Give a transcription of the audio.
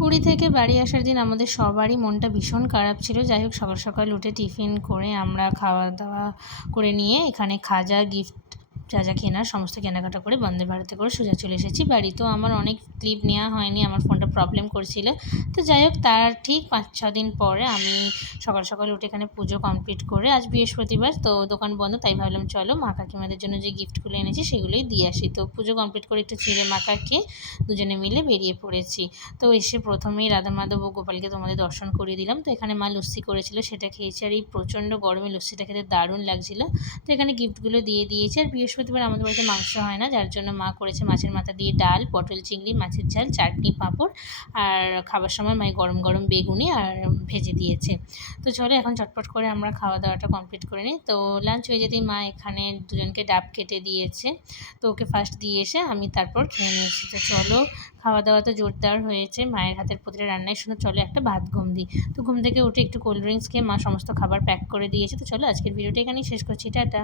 পুরী থেকে বাড়ি আসার দিন আমাদের সবারই মনটা ভীষণ খারাপ ছিল। যাই হোক সকাল সকাল উঠে টিফিন করে আমরা খাওয়া দাওয়া করে নিয়ে এখানে খাজা গিফট যা যা কেনার সমস্ত কেনাকাটা করে বন্দে ভারতে করে সোজা চলে এসেছি বাড়ি। তো আমার অনেক ক্লিপ নেওয়া হয়নি, আমার ফোনটা প্রবলেম করছিল। তো যাই হোক তার ঠিক 5-6 দিন পরে আমি সকাল সকাল উঠে এখানে পুজো কমপ্লিট করে, আজ বৃহস্পতিবার তো দোকান বন্ধ, তাই ভাবলাম চলো মা কাকিমাদের জন্য যে গিফটগুলো এনেছি সেগুলোই দিয়ে আসি। তো পুজো কমপ্লিট করে একটু চিড়ে মাখা খেয়ে দুজনে মিলে বেরিয়ে পড়েছি। তো এসে প্রথমেই রাধা মাধব ও গোপালকে তোমাদের দর্শন করিয়ে দিলাম। তো এখানে মা লস্যি করেছিল, সেটা খেয়েছি। আর এই প্রচণ্ড গরমে লস্যিটা খেতে দারুণ লাগছিল। তো এখানে গিফটগুলো দিয়ে দিয়েছি। আর বৃহস্পতিবার আমাদের বাড়িতে মাংস হয় না, যার জন্য মা করেছে মাছের মাথা দিয়ে ডাল, পটল চিংড়ি, মাছের ঝাল, চাটনি, পাঁপড়। আর খাবার সময় মাই গরম গরম বেগুনি আর ভেজে দিয়েছে। তো চলো এখন চটপট করে আমরা খাওয়া দাওয়াটা কমপ্লিট করে নিই। তো লাঞ্চ হয়ে যেতেই মা এখানে দুজনকে ডাব কেটে দিয়েছে। তো ওকে ফার্স্ট দিয়ে এসে আমি তারপর খেয়ে নিয়েছি। তো চলো খাওয়া দাওয়া তো জোরদার হয়েছে, মায়ের হাতের প্রতিটা রান্নায় শুনে চলো একটা ভাত ঘুম দিই। তো ঘুম থেকে উঠে একটু কোল্ড ড্রিঙ্কস খেয়ে মা সমস্ত খাবার প্যাক করে দিয়েছে। তো চলো আজকের ভিডিওটা এখানেই শেষ করছি, টাটা।